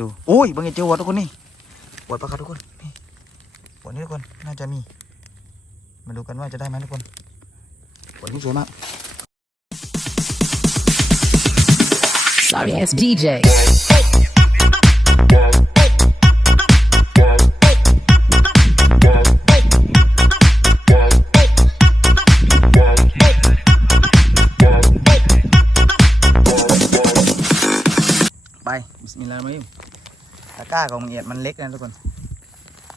ดูโอ้ยบางทีเจอวัวทุกคนนี่วัวปลาครับทุกคนนี่วัวนี้ทุกคนน่าจะมี มาดูกันว่าจะได้ไหมทุกคนวัวนี้สวยมาก Sorry ass DJ. กร้าของมึงเอียดมันเล็กนะทุกคน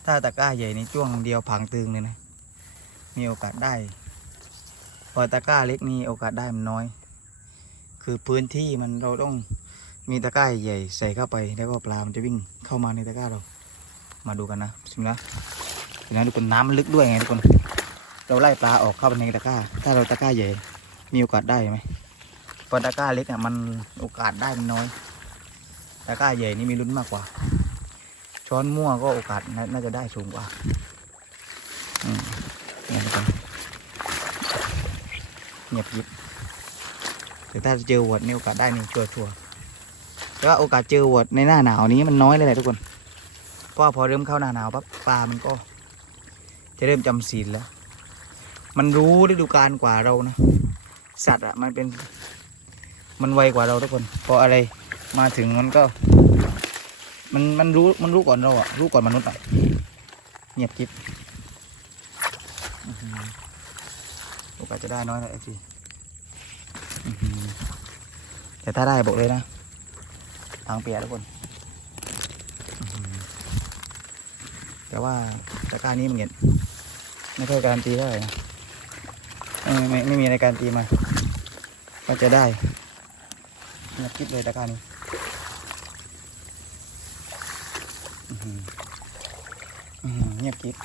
ถ้าตะกร้าใหญ่ในช่วงเดียวผังตึงเลยนะ มีโอกาสได้ พอตะกร้าเล็กนี่โอกาสได้มันน้อย คือพื้นที่มันเราต้องมีตะกร้าใหญ่ใส่เข้าไป แล้วก็ปลา มันจะวิ่งเข้ามาในตะกร้าเรา มาดูกันนะบิมิลลาห์เห็นไหมทุกคนน้ำมันลึกด้วยไงทุกคน เราไล่ปลาออกเข้าไปในตะกร้า ถ้าเราตะกร้าใหญ่ มีโอกาสได้ไหมพอตะกร้าเล็กอะมันโอกาสได้มันน้อย ตะกร้าใหญ่นี่มีลุ้นมากกว่า ช้อนมั่วก็โอกาสน่าจะได้สูงกว่าอืมนี่นะครับเงียบยิบแต่ถ้าเจอหวดนี่โอกาสได้นี่ชัวชัวร์แต่ว่าโอกาสเจอหวดในหน้าหนาวนี้มันน้อยเลยแหละทุกคนเพราะพอเริ่มเข้าหน้าหนาวปั๊บปลามันก็ จะเริ่มจำศีลแล้ว มันรู้ฤดูกาลกว่าเรานะสัตว์อะมันเป็น มันไวกว่าเราทุกคนเพราะอะไรมาถึงมันก็ มันมันรู้มันรู้ก่อนเราอะรู้ก่อนมนุษย์อะเงียบกิ๊บโอกาสจะได้น้อยนะไอ้ทีแต่ถ้าได้บอกเลยนะทางเปียทุกคน แต่ว่าตะกร้านี้มันเงียไม่ค่อยการันตีเท่าไหร่นะไม่ไม่ไม่มีอะไรการันตีมา ก็จะได้เงียบกิ๊บเลยตะกร้านี้ เงียบกิ๊บ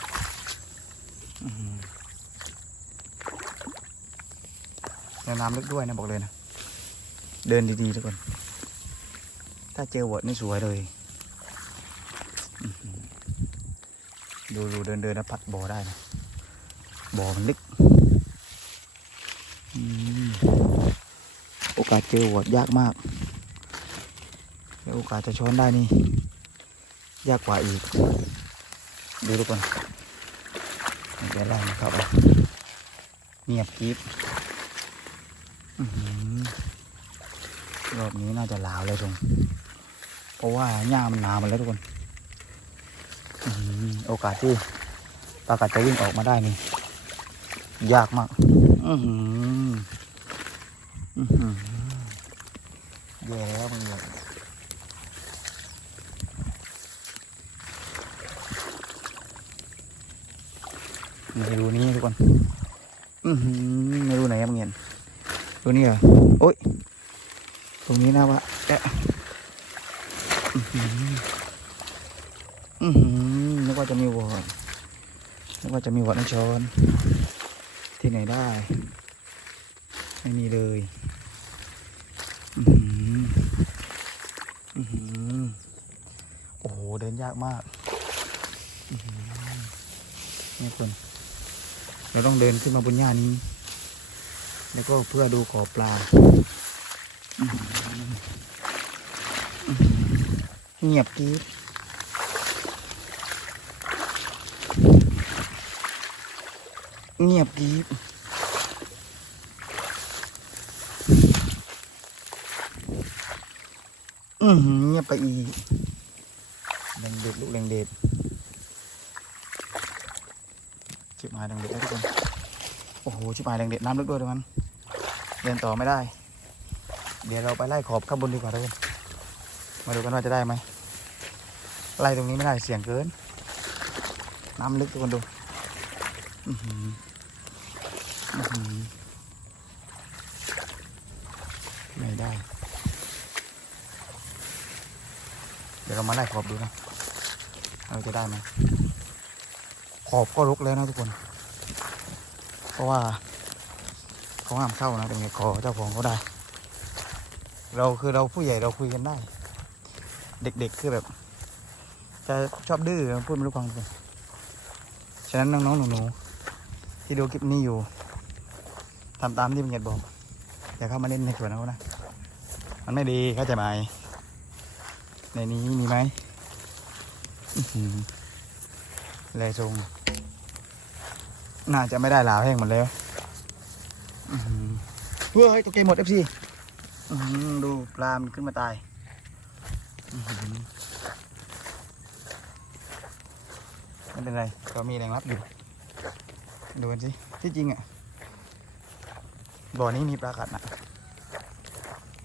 แล้วน้ำลึกด้วยนะบอกเลยนะ เดินดีๆทุกคน ถ้าเจอวดนี่สวยเลย ดูดูเดินเดินแล้วพัดบ่อได้นะ บ่อมันลึก โอกาสเจอวดยากมาก โอกาสจะช้อนได้นี่ ยากกว่าอีก ดูทุกคนไม่เป็นไรนะครับเงียบกริบรอบนี้น่าจะลาวเลยทงเพราะว่าหญ้ามันหนาหมดแล้วทุกคนอโอกาสที่ปลากาศจะวิ่งออกมาได้นี่ยากมากอือหืออือหือแย่แล้วมึงเนี่ย ในรูนี้ทุกคนอือหือในรูไหนครับเงียนรูนี้เหรอโอ๊ยตรงนี้นะวะแอะอือหืออือหือนึกว่าจะมีวอดนึกว่าจะมีวอดในช้อนที่ไหนได้ ไม่มีเลยอือหืออือหือโอ้โห เดินยากมาก นี่คน เราต้องเดินขึ้นมาบนหญ้านี้ แล้วก็เพื่อดูขอปลา เงียบกริบเงียบกริบอือเงียบไปอีกแรงเด็ดลูกแรงเด็ด ชิบ หายแรงเด็ดทุกคน โอ้โห ชิบหายแรงเด็ดน้ำลึกด้วยทุกคนเดินต่อไม่ได้ เดี๋ยวเราไปไล่ขอบข้างบนดีกว่าทุกคน มาดูกันว่าจะได้ไหม ไล่ตรงนี้ไม่ได้เสียงเกิน น้ำลึกทุกคนดูไม่ได้ เดี๋ยวเรามาไล่ขอบดูนะเราจะได้ไหมขอบก็รุกแล้วนะทุกคน เพราะว่าเขาห้ามเข้านะตรงนี้ขอเจ้าของเขาได้ เราคือเราผู้ใหญ่เราคุยกันได้ เด็กๆคือแบบ จะชอบดื้อพูดไม่รู้ความกันฉะนั้นน้องๆหนูๆที่ดูคลิปนี้อยู่ทำตามที่เป็นเงียบอกอย่าเข้ามาเล่นในสวนเขานะ มันไม่ดีเข้าใจไหมในนี้มีไหมอื้อหือแลทรง น่าจะไม่ได้ลาวแห้งหมดแล้วอื้อหือเฮ้ยตัวเกมหมดเอฟซีดูปลามันขึ้นมาตายอื้อหือไม่เป็นไรก็มีแรงรับอยู่ดูกันสิที่จริงอะบ่อนี้มีปลากัดนะ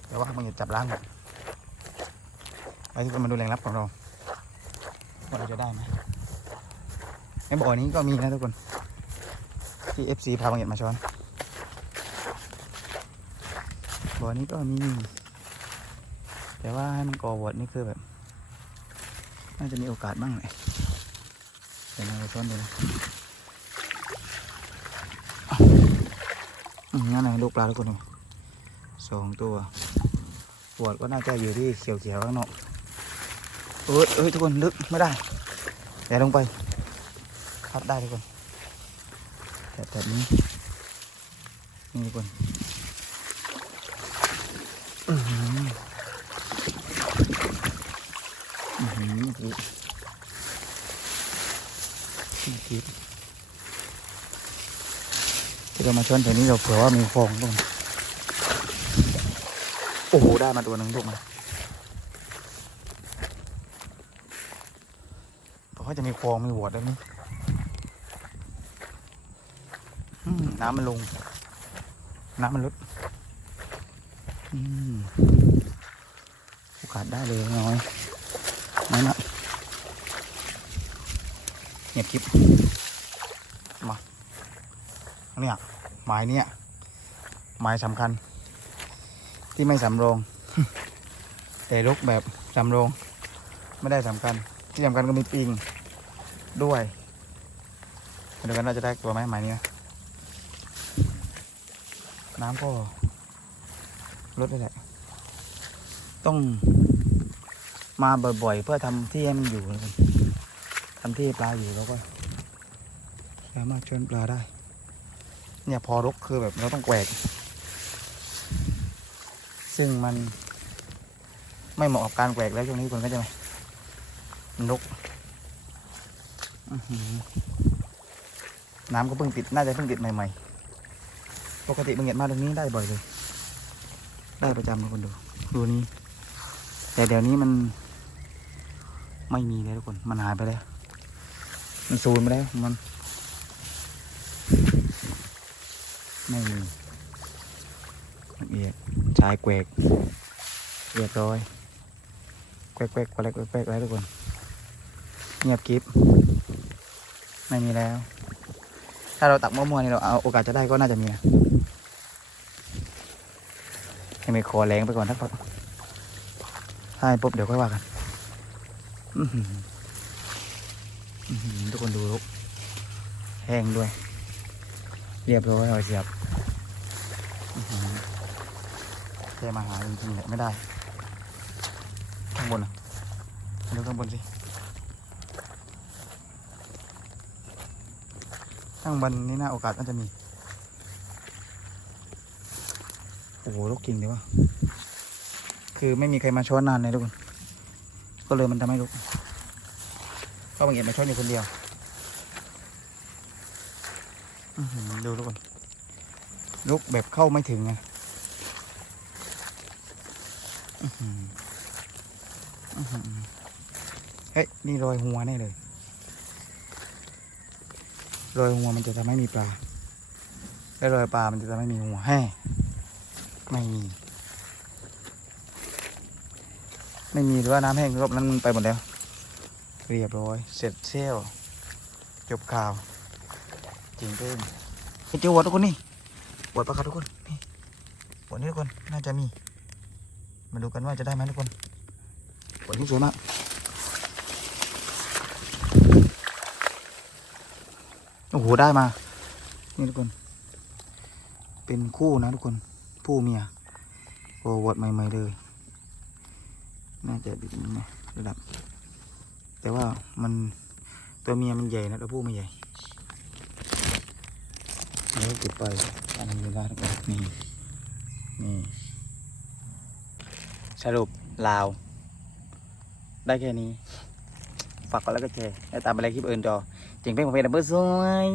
แต่ว่ามันจะจับล้างหมดไปทุกคนมาดูแรงรับของเราว่าเราจะได้ไหมในบ่อนี้ก็มีนะทุกคน ที่ FC พาบังเห็ดมาช้อนบ่อนี้ก็มี แต่ว่าให้มันก่อวอดนี่คือแบบ น่าจะมีโอกาสบ้างเลยเดี๋ยวเราช้อนดูนะอืมนั่นไงลูกปลาทุกคนสองตัววอดก็น่าจะอยู่ที่เขียวๆข้างนอกเอ้ยเอ้ยทุกคนลึกไม่ได้ แต่ลงไปพับได้ทุกคน แถบนี้ นี่ทุกคนอื้อหืออือหือเมื่อกี้เมื่อกี้ที่เรามาชนแถวนี้เราเผื่อว่ามีฟองทุกคนโอ้โห ได้มาตัวหนึ่งลูกไหมเพราะว่าจะมีฟองมีหวดด้วยนี่อืม น้ำมันลง น้ำมันลดอืมโอกาสได้เลยน้อยน้อยนะเงียบคลิปมาเนี่ยหมายเนี่ยหมายสำคัญ ที่ไม่สำรอง แต่ลุกแบบสำรอง ไม่ได้สำคัญ ที่สำคัญก็มีปิงด้วยมาดูกันว่าจะได้ตัวไหมหมายนี้นะ น้ำก็ลดได้แหละ ต้องมาบ่อยๆ เพื่อทำที่ให้มันอยู่ทำที่ปลาอยู่แล้วก็สามารถชวนปลาได้ เนี่ยพอรกคือแบบเราต้องแกวกซึ่งมันไม่เหมาะกับการแกวกแล้วช่วงนี้คนก็จะไหมมันรกน้ำก็เพิ่งติด น่าจะเพิ่งติดใหม่ๆ ปกติบางเงียดมาตรงนี้ได้บ่อยเลย ได้ประจำทุกคนดูดูนี้ แต่เดี๋ยวนี้มัน ไม่มีแล้วทุกคน มันหายไปแล้ว มันสูญไปแล้วมัน ไม่มีละเอียดชายแกวกเรียบร้อยแกวกแกวกแกวกแกวกแกวกแล้วทุกคน เงียบกริบไม่มีแล้ว ถ้าเราตักมั่วๆนี่เราเอาโอกาสจะได้ก็น่าจะมีนะ ให้มีคอแรงไปก่อนทักพักถ้าให้ปุ๊บเดี๋ยวค่อยว่ากันทุกคนดูลูกแห้งด้วย เรียบร้อยเอาเสียบแค่มาหาจริงๆแหละไม่ได้ ข้างบนอะดูข้างบนสิ ข้างบนนี่น่าโอกาสน่าจะมี โอ้โหลูกกิ่งเลยวะคือไม่มีใครมาช้อนนานเลยทุกคน ก็เลยมันทำให้ลุกก็บางเอ็ดมาช้อนอยู่คนเดียวดูทุกคนลุกแบบเข้าไม่ถึงไงเฮ้ยนี่รอยหัวแน่เลย รอยหัวมันจะทำให้มีปลา และรอยปลามันจะทำให้มีหัวแห่ ไม่มี ไม่มีหรือว่าน้ำแห้งรอบนั้นมันไปหมดแล้ว เรียบร้อย เสร็จเซลจบข่าว จริงเพิ่มไปเจอวัดทุกคนนี่วัดปลาครับทุกคนนี่วัดนี้ทุกคนน่าจะมี มาดูกันว่าจะได้ไหมทุกคนวัดนี้สวยมากโอ้โหได้มา นี่ทุกคน เป็นคู่นะทุกคน ผู้เมียโอวัดใหม่ ๆ เลย น่าจะดีนะระดับ แต่ว่ามันตัวเมียมันใหญ่นะตัวผู้ไม่ใหญ่แล้วเก็บไปอันนี้ได้ทุกคนนี่ นี่ สรุปลาว ได้แค่นี้ ฝากกดไลค์กดแชร์และตามไปไลค์คลิปอื่นจอเจ๋งเพ่งประเภทดับเบิลสวย